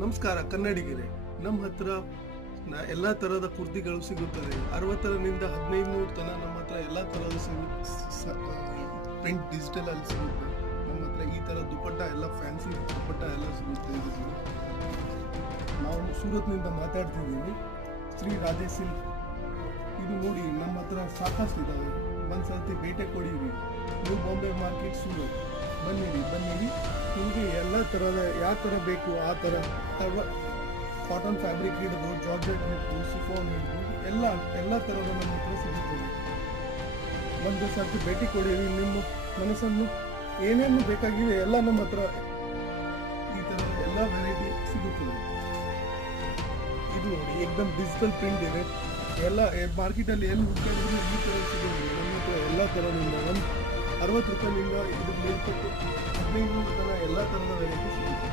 ನಮಸ್ಕಾರ ಕನ್ನಡಿಗರೇ, ನಮ್ಮ ಹತ್ರ ಎಲ್ಲ ತರಹದ ಕುರ್ತಿಗಳು ಸಿಗುತ್ತದೆ. 60ರಿಂದ 1500 ತನಕ ನಮ್ಮ ಹತ್ರ ಎಲ್ಲ ತರಹದ ಪ್ರಿಂಟ್ ಡಿಜಿಟಲ್ ಅಲ್ಲಿ ಸಿಗುತ್ತೆ. ನಮ್ಮ ಹತ್ರ ಈ ತರ ದುಪಟ್ಟ ಎಲ್ಲ ಫ್ಯಾನ್ಸಿ ದುಪಟ್ಟ ಎಲ್ಲ ಸಿಗುತ್ತೆ. ನಾವು ಸೂರತ್ನಿಂದ ಮಾತಾಡ್ತಿದ್ದೀವಿ, ಶ್ರೀ ರಾಧೆ ಸಿಲ್ಕ್. ಇದು ನೋಡಿ, ನಮ್ಮ ಹತ್ರ ಸಾಕಷ್ಟು ಇದಾವೆ. ಒಂದ್ಸರ್ತಿ ಭೇಟಿ ಕೊಡಿರಿ. ನ್ಯೂ ಬಾಂಬೆ ಮಾರ್ಕೆಟ್ ಸೂರತ್ ಬನ್ನಿರಿ. ನಿಮಗೆ ಎಲ್ಲ ಥರದ ಯಾವ ಥರ ಬೇಕು ಆ ಥರ ಕಾಟನ್ ಫ್ಯಾಬ್ರಿಕ್ ಹಿಡಿದು ಜಾರ್ಜೆಟ್ ಹಿಡಿದು ಸಿಫಾನ್ ಹಿಡಿದು ಎಲ್ಲ ಥರದ ನಮ್ಮ ಹತ್ರ ಸಿಗುತ್ತದೆ. ಒಂದು ಸರ್ತಿ ಭೇಟಿ ಕೊಡಿರಿ. ನಿಮ್ಮ ಮನಸ್ಸನ್ನು ಏನೇನು ಬೇಕಾಗಿದೆ ಎಲ್ಲ ನಮ್ಮ ಹತ್ರ ಈ ಥರ ಎಲ್ಲ ವೆರೈಟಿ ಸಿಗುತ್ತದೆ. ಇದು ನೋಡಿ, ಏಕದಮ್ ಡಿಜಿಟಲ್ ಪ್ರಿಂಟ್ ಇದೆ. ಎಲ್ಲ ಮಾರ್ಕೆಟಲ್ಲಿ ಎಲ್ಲಿ ಹುಡುಕಿದ್ರು ಈ ಥರ ಸಿಗೋದಿಲ್ಲ. ನಮ್ಮ ಹತ್ರ ಎಲ್ಲ ಥರದಿಂದ ಒಂದು 60 ರೂಪಾಯಿನಿಂದ ಇದು ಮೇಲ್ಪಟ್ಟು 1500 ತನಕ ಎಲ್ಲ ಥರದ ವೆರೈಟಿ ಸಿಗುತ್ತೆ.